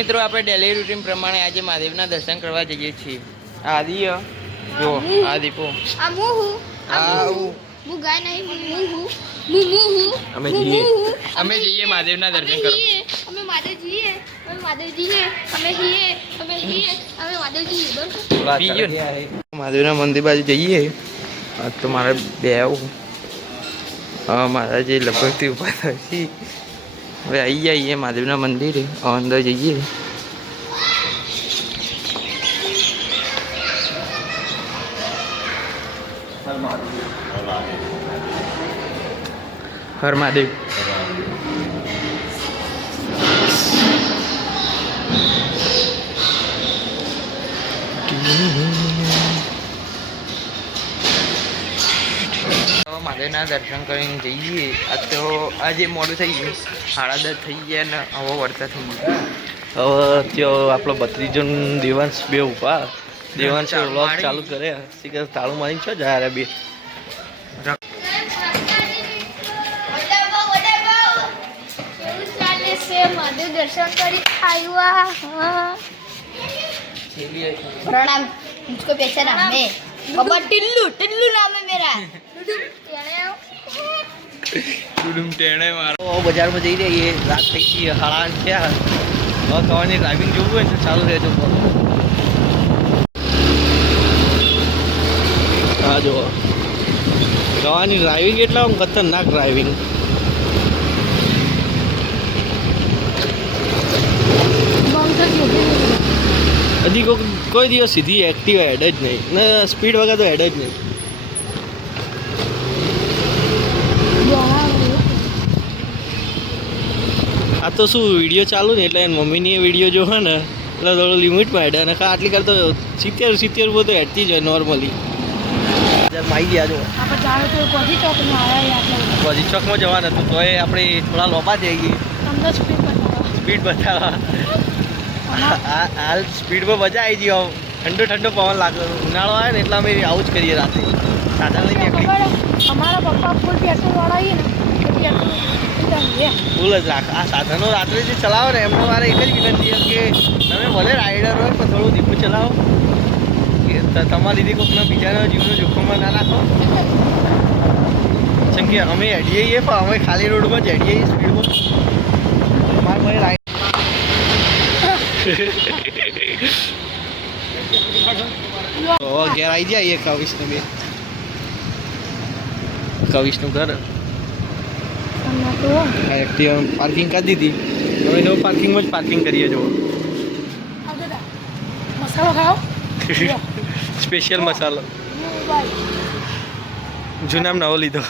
મિત્રો આપણે daily routine પ્રમાણે આજે મહાદેવના દર્શન કરવા જઈએ છીએ. આદિ જો આદિપો અમે જઈએ મહાદેવના દર્શન કરવા. મહાદેવના મંદિર બાજુ જઈએ. આજ તો મારે બે આવું મારા જે લગભગથી ઉભા થાય હવે આવી જઈએ મહાદેવના મંદિરે અંદર જઈએ. હર મહાદેવ. મહાદેવના દર્શન કરીને જઈએ. આ તો આજે મોડું થઈ ગયું, 10:30 થઈ ગયા ને હવે વળતા થઈ ગયું. હવે ત્યાં આપણો ભત્રીજો દેવાંશ બે ઉભા. દેવાંશ વ્લોગ ચાલુ કરે શીખર તાળું મારીને છો જાય બે. મહાદેવ દર્શન કરી આવ્યા. प्रणाम. मुझको पैसा नाम है बाबा. टिल्लू टिल्लू नाम है मेरा. બજારમાં જઈ રહીએ. રાત થઈ ગઈ 8:30 થયા. હવે કવાની ડ્રાઇવિંગ જોવું હોય તો ચાલુ રહેજો. હા જો કવાની ડ્રાઇવિંગ એટલા ખતરનાક ડ્રાઇવિંગ. હજી કોઈ દિવસ સીધી એક્ટિવ હેડ જ નહીં ને સ્પીડ વગર તો હેડ જ નહીં. આ તો શું વિડીયો ચાલુ ને એટલે મમ્મીની એ વિડીયો જો હોય ને એટલે થોડો લિમિટમાં હેડે અને આટલી કરતો 70 ઉપર તો હેડતી જ હોય નોર્મલી. માઈ ગયા જો કોજી ચોકમાં જવાનું હતું તો એ આપણે થોડા લોપા જઈ ગઈ સ્પીડ બતાવવા. હાલ સ્પીડમાં મજા આવી ગઈ. ઠંડો ઠંડો પવન લાગે. ઉનાળો આવે ને એટલે અમે આવું જ કરીએ રાતે. સાધન લઈને નીકળી અમારા પપ્પા ફૂલ પેટ્રોલ વાળાઈએ ને ફૂલ જ રાખ. આ સાધનો રાત્રે જે ચલાવો ને એમનો મારે એક જ વિનંતી છે કે તમે ભલે રાઇડર હોય પણ થોડું ધીમું ચલાવો કે તમારા લીધે કોઈકના બીજાના જીવનો જોખમમાં ના રાખો. જેમ કે અમે હેડીએ પણ અમે ખાલી રોડમાં જ હેડીએ સ્પીડમાં. અમારે ભાઈ રાઈડ ઘેર આવી જાય. કવિશનું બે કવિશનું ઘર એક્ટિવા પાર્કિંગ કરી દીધી. હવે જો પાર્કિંગમાં જ પાર્કિંગ કરીએ. જો મસાલો ખાઓ. સ્પેશિયલ મસાલો. જૂનામ નવો લીધો.